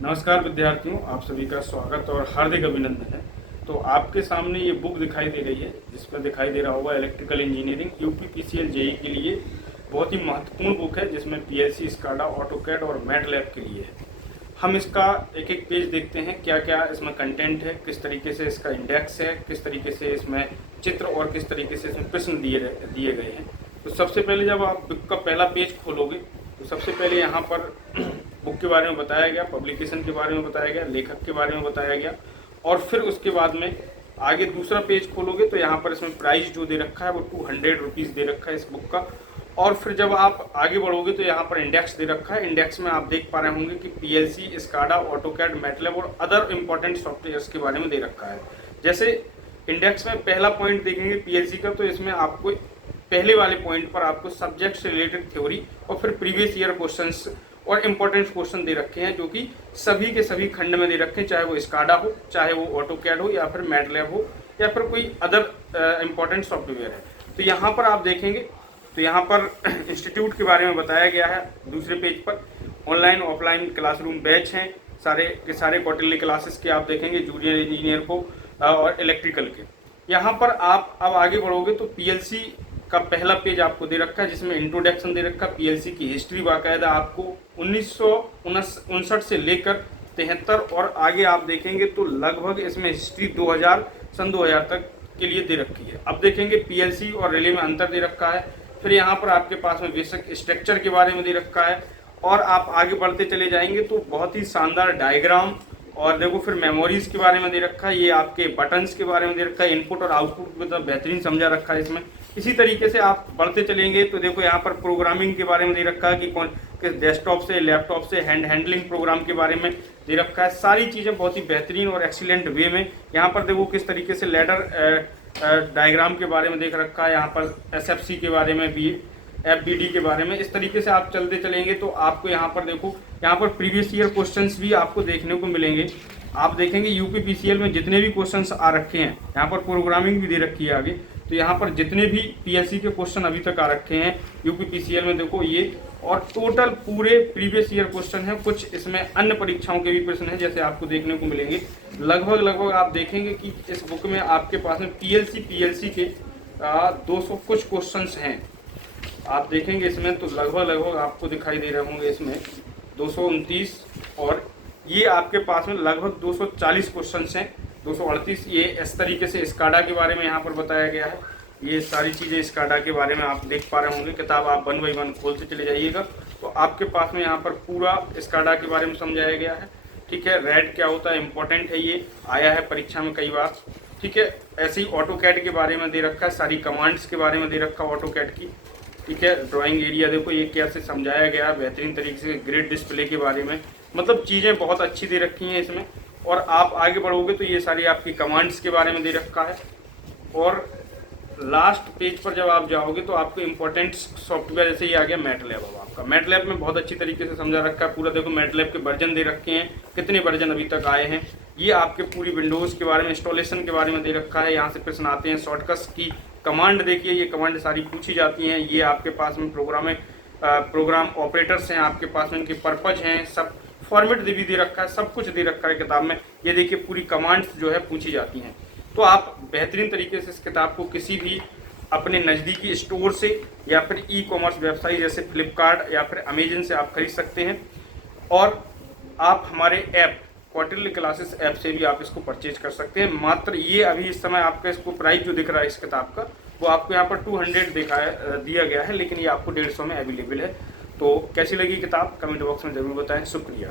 नमस्कार विद्यार्थियों, आप सभी का स्वागत और हार्दिक अभिनंदन है। तो आपके सामने ये बुक दिखाई दे रही है जिसमें दिखाई दे रहा होगा इलेक्ट्रिकल इंजीनियरिंग यूपीपीसीएल जेई के लिए बहुत ही महत्वपूर्ण बुक है, जिसमें पीएलसी, स्काडा, ऑटोकैड और मैटलैब के लिए है। हम इसका एक एक पेज देखते हैं, क्या क्या इसमें कंटेंट है, किस तरीके से इसका इंडेक्स है, किस तरीके से इसमें चित्र और किस तरीके से इसमें प्रश्न दिए गए हैं। तो सबसे पहले जब आप बुक का पहला पेज खोलोगे तो सबसे पहले यहाँ पर बुक के बारे में बताया गया, पब्लिकेशन के बारे में बताया गया, लेखक के बारे में बताया गया, और फिर उसके बाद में आगे दूसरा पेज खोलोगे तो यहाँ पर इसमें प्राइस जो दे रखा है वो 200 रुपीज़ दे रखा है इस बुक का। और फिर जब आप आगे बढ़ोगे तो यहाँ पर इंडेक्स दे रखा है। इंडेक्स में आप देख पा रहे होंगे कि पीएलसी, स्काडा, ऑटोकैड, मैटलैब और अदर इंपॉर्टेंट सॉफ्टवेयर्स के बारे में दे रखा है। जैसे इंडेक्स में पहला पॉइंट देखेंगे पीएलसी का, तो इसमें आपको पहले वाले पॉइंट पर आपको सब्जेक्ट से रिलेटेड थ्योरी और फिर प्रीवियस ईयर क्वेश्चंस और इम्पोर्टेंट क्वेश्चन दे रखे हैं, जो कि सभी के सभी खंड में दे रखे हैं, चाहे वो स्काडा हो, चाहे वो ऑटोकैड हो, या फिर मैटलैब हो, या फिर कोई अदर इम्पोर्टेंट सॉफ्टवेयर है। तो यहाँ पर आप देखेंगे तो यहाँ पर इंस्टीट्यूट के बारे में बताया गया है। दूसरे पेज पर ऑनलाइन ऑफलाइन क्लासरूम बैच हैं, सारे के सारे क्वार्टरली क्लासेस के आप देखेंगे, जूनियर इंजीनियर को और इलेक्ट्रिकल के। यहाँ पर आप अब आगे बढ़ोगे तो पीएलसी का पहला पेज आपको दे रखा है, जिसमें इंट्रोडक्शन दे रखा है, पीएलसी की हिस्ट्री बाकायदा आपको 1959 से लेकर 73 और आगे आप देखेंगे तो लगभग इसमें हिस्ट्री 2000 तक के लिए दे रखी है। अब देखेंगे पीएलसी और रिले में अंतर दे रखा है। फिर यहाँ पर आपके पास में बेसिक स्ट्रक्चर के बारे में दे रखा है, और आप आगे बढ़ते चले जाएंगे तो बहुत ही शानदार डायग्राम, और देखो फिर मेमोरीज के बारे में दे रखा है, ये आपके बटन्स के बारे में दे रखा है, इनपुट और आउटपुट मतलब बेहतरीन समझा रखा है इसमें। इसी तरीके से आप बढ़ते चलेंगे तो देखो यहाँ पर प्रोग्रामिंग के बारे में दे रखा है कि कौन किस डेस्कटॉप से, लैपटॉप से हैंडलिंग प्रोग्राम के बारे में दे रखा है। सारी चीज़ें बहुत ही बेहतरीन और एक्सीलेंट वे में। यहाँ पर देखो किस तरीके से लैडर डायग्राम के बारे में देख रखा है, यहाँ पर एसएफसी के बारे में भी, एफबीडी के बारे में। इस तरीके से आप चलते चलेंगे तो आपको यहाँ पर देखो, यहाँ पर प्रीवियस ईयर क्वेश्चंस भी आपको देखने को मिलेंगे। आप देखेंगे यूपीपीसीएल में जितने भी क्वेश्चंस आ रखे हैं, यहाँ पर प्रोग्रामिंग भी दे रखी है आगे, तो यहाँ पर जितने भी पीएलसी के क्वेश्चन अभी तक आ रखे हैं यूपीपीसीएल में देखो ये, और टोटल पूरे प्रीवियस ईयर क्वेश्चन है। कुछ इसमें अन्य परीक्षाओं के भी प्रश्न हैं जैसे आपको देखने को मिलेंगे। लगभग आप देखेंगे कि इस बुक में आपके पास में पीएलसी के 200 कुछ क्वेश्चन हैं। आप देखेंगे इसमें तो लगभग आपको दिखाई दे रहे होंगे इसमें 229, और ये आपके पास में लगभग 240 क्वेश्चन हैं, 238। ये इस तरीके से स्काडा के बारे में यहाँ पर बताया गया है। ये सारी चीज़ें स्काडा के बारे में आप देख पा रहे होंगे। किताब आप 1 बाय 1 खोलते चले जाइएगा तो आपके पास में यहाँ पर पूरा स्काडा के बारे में समझाया गया है। ठीक है, रेड क्या होता है, इंपॉर्टेंट है, ये आया है परीक्षा में कई बार। ठीक है, ऐसे ही ऑटोकैड के बारे में दे रखा है, सारी कमांड्स के बारे में दे रखा है ऑटोकैड की। ठीक है, ड्राइंग एरिया देखो ये कैसे समझाया गया बेहतरीन तरीके से, ग्रिड डिस्प्ले के बारे में, मतलब चीज़ें बहुत अच्छी दे रखी हैं इसमें। और आप आगे बढ़ोगे तो ये सारी आपकी कमांड्स के बारे में दे रखा है। और लास्ट पेज पर जब आप जाओगे तो आपको इंपॉर्टेंट सॉफ्टवेयर, जैसे ये आ गया मैटलैब। अब आपका मैटलैब में बहुत अच्छी तरीके से समझा रखा है पूरा। देखो मैटलैब के वर्जन दे रखे हैं, कितने वर्जन अभी तक आए हैं, ये आपके पूरी विंडोज़ के बारे में, इंस्टॉलेशन के बारे में दे रखा है। यहाँ से प्रश्न आते हैं, शॉर्टकट्स की कमांड देखिए, ये कमांड सारी पूछी जाती हैं। ये आपके पास में प्रोग्राम ऑपरेटर्स हैं, आपके पास में इनके पर्पज हैं, सब फॉर्मेट भी दे रखा है, सब कुछ दे रखा है किताब में। ये देखिए पूरी कमांड्स जो है पूछी जाती हैं। तो आप बेहतरीन तरीके से इस किताब को किसी भी अपने नज़दीकी स्टोर से या फिर ई कॉमर्स वेबसाइट जैसे फ्लिपकार्ट या फिर अमेजन से आप खरीद सकते हैं, और आप हमारे ऐप क्वार्टरली क्लासेस ऐप से भी आप इसको परचेज कर सकते हैं। मात्र ये अभी इस समय आपका इसको प्राइस जो दिख रहा है इस किताब का, वो आपको यहाँ पर 200 दिया गया है, लेकिन ये आपको 150 में अवेलेबल है। तो कैसी लगी किताब कमेंट बॉक्स में ज़रूर बताएं। शुक्रिया।